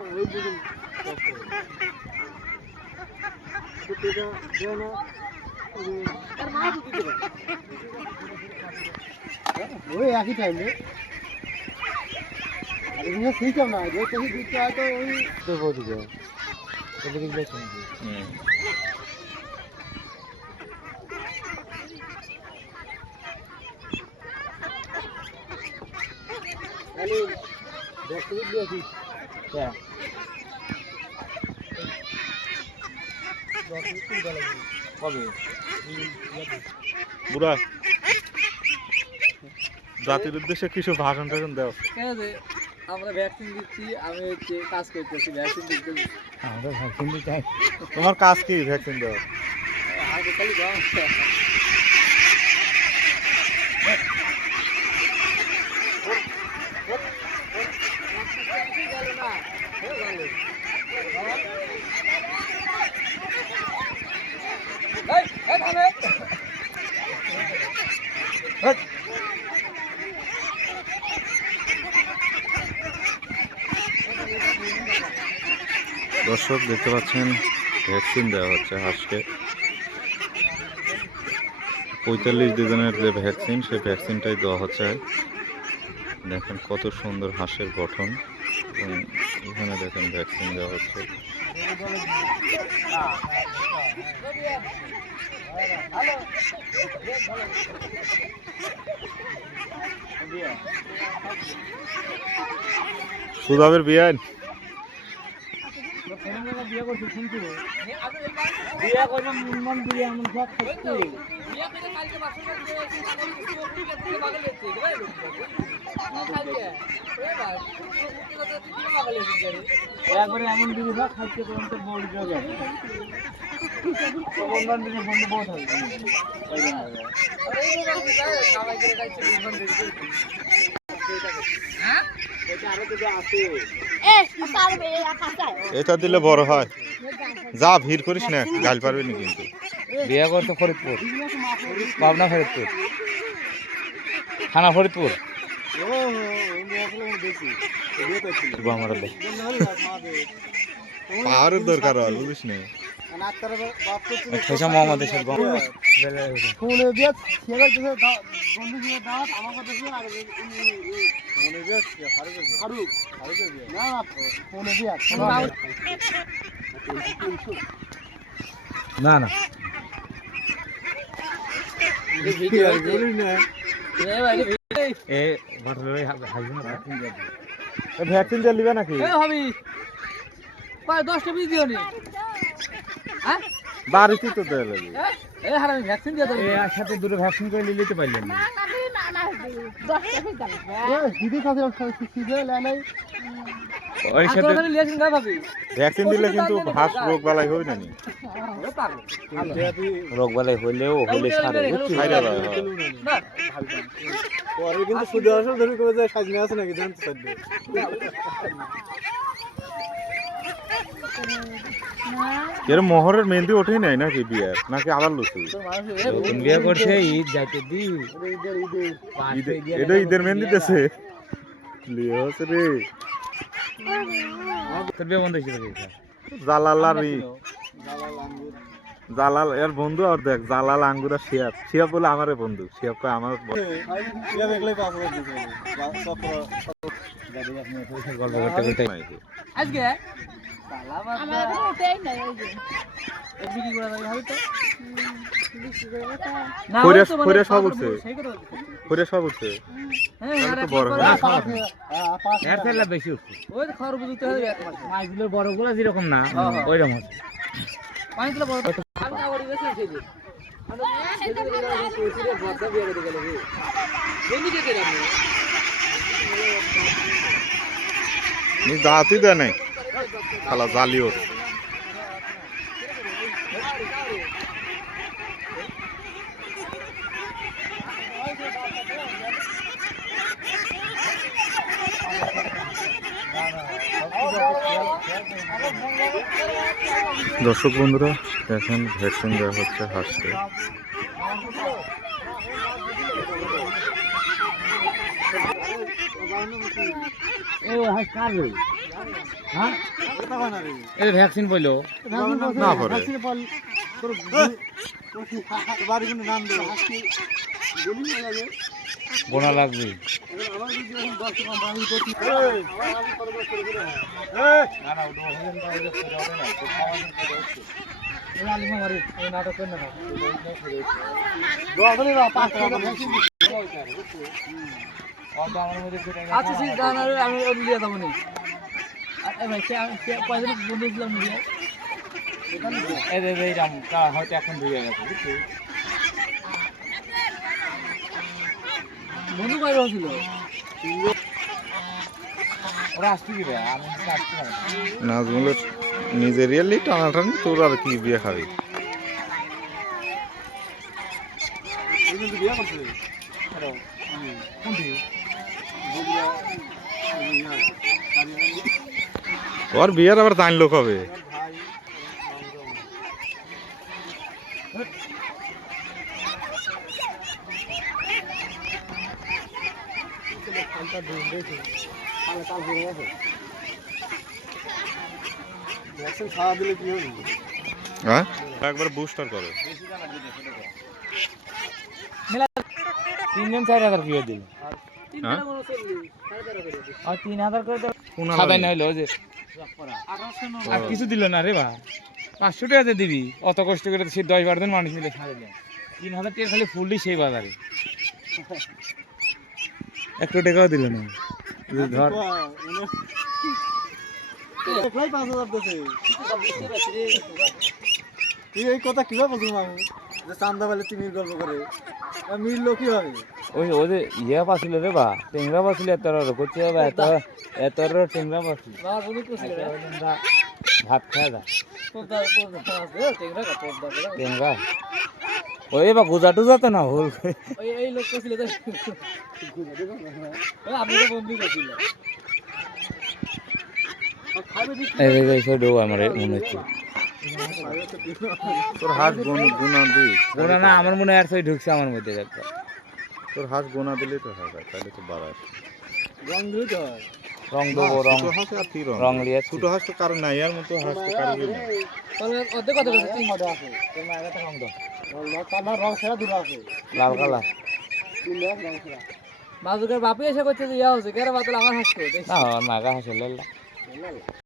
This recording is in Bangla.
ওই একই টাইম রে ঠিক না যে তুমি দিতে হয় তো ওই তো বলতে যায় এদিকে গেছে আরে দেখতে দিয়েছি হ্যাঁ বুড়া জাতির উদ্দেশ্যে কিছু ভাষণ টাষণ দাও। আমরা ভ্যাকসিন দিচ্ছি, আমি হচ্ছে কাজ করতেছি ভ্যাকসিন দিতে। আমরা ভ্যাকসিন দিতে তোমার কাজ কি ভ্যাকসিন দেওয়া? দর্শক দেখতে পাচ্ছেন ভ্যাকসিন দেওয়া হচ্ছে হাঁসকে। 45 দিনের যে ভ্যাকসিন, সেই ভ্যাকসিনটাই দেওয়া হচ্ছে। দেখেন কত সুন্দর হাঁসের গঠন, এবং এখানে দেখেন ভ্যাকসিন দেওয়া হচ্ছে। সুদাবের বিয়ে বিয়ে করছি শুনছি বিয়ে করে মন দিয়ে এমন সব থাকছে একবারে এমন দিদি ভাগ খাইতে তখন তো বড় জায়গা বন্ধন দিনে বন্ধু বহুত হবে এটা দিলে বড় হয়। যা ভিড় করিস না, গাল পারবি না কিন্তু। বিয়ে করতে ফরিদপুর, পাবনা ফরিদপুর, থানা ফরিদপুর। পাহাড়ের দরকার হয়, বুঝিস না। মোহাম্মদের সাথে না না ভ্যাকসিন দিয়ে নিবে নাকি? 10টা বিষ দিও নি বাড়িতে তো দেয় লাগে। ভ্যাকসিন দিয়ে দেবো একসাথে দুটো ভ্যাকসিন করে নিতে পারলেন না। ভ্যাকসিন দিলে কিন্তু হাঁস রোগ বালাই হয় না। রোগ বালাই হইলেও হইলে পরে কিন্তু শুধু আসল ধরে কবে যায় সাজনে আছে নাকি জানতে চাইবে। এর মোহরের মেহেন্দি ওঠেই নাই নাকি বিয়ার, নাকি আবার লুচু নতুন বিয়ে করছে ঈদ যাইতে দি এটা ঈদের মেহেন্দি দেশে লিয়ে হচ্ছে রে। তোর বিয়ে বন্ধ হয়েছিল জালাল এর বন্ধু। আর দেখ জালাল আঙ্গুর আর শিয়াব বলে আমারে বন্ধু। শিয়াব কয় আমার গল্প করতে করতে আজকে বড় গুলো যেরকম না ওই রকম দাঁতই দেয় নাই খালা জালিও। দর্শক বন্ধুরা দেখেন ভ্যাকসিন দেওয়া হচ্ছে হাঁসকে। ও হাঁস কার হ্যাঁ এই ভ্যাকসিন বললো না করে বোনা লাগবে আচ্ছা আমি লিয়ে যাবো নি হয়তো এখন ঢুকে গেছে বুঝছি বন্ধু বাইরে হচ্ছিল ওরা আসছে কি রে আমি আসছি না নাজমুলের নিজের রিয়েলি টানাটানি, তোর আর কি বিয়ে খাবি? ওর বিয়ের আবার জানলো কবে? হ্যাঁ একবার বুস্টার করো। 3 জন 4,000 বিয়ে দিল হ্যাঁ আর 3,000 করে তো কোনা খাবাই না হলো যে আর কিছু দিল না রে ভাই 500 টাকা দিয়ে দিবি অত কষ্ট করে সে 10-12 জন মানুষ মিলে সারে দেয় 3,000 টাকা খালি ফুললি সেই বাজারে 1 টাকাও দিল না ধর এই কথা কিভাবে বলছিলাম আমি যে চান্দা বেলে তিমির গল্প করে মিললো কিভাবে? ওই যে ইয়া পাছিল রে বা টেংরা পাছিল এতর করছে বা এতর টেংরা পাছিল ভাত খায় যা টেংরা ওই বা গুজা টুজা তো না হল এই লোক ছিল আপনি তো বন্ধু ছিল এই সব ডো আমার মনে হচ্ছে তোর হাত গুনা দিই, গোনা না আমার মনে হয় আর সই ঢুকছে আমার মধ্যে একটা তোর হাত গোনা দিলেই তো হয়, তাহলে তো বাড়ায়। রং দিলে তো হয়। রং দেবো রং ছোট হাঁস আর কি রং? রং লিয়ে ছোট হাঁস তো কারণ নাই, আর মতো হাঁস তো কারণ নেই। তাহলে অর্ধেক কথা বলছি 3 মাঠে আছে রং দাও কালার রং সেরা দূরে আছে লাল কালার 3 লাখ রং সেরা বাজুকের বাপি এসে করছে যে ইয়া হচ্ছে কেন বাতলে আমার হাসছে না নাগা হাসে লাল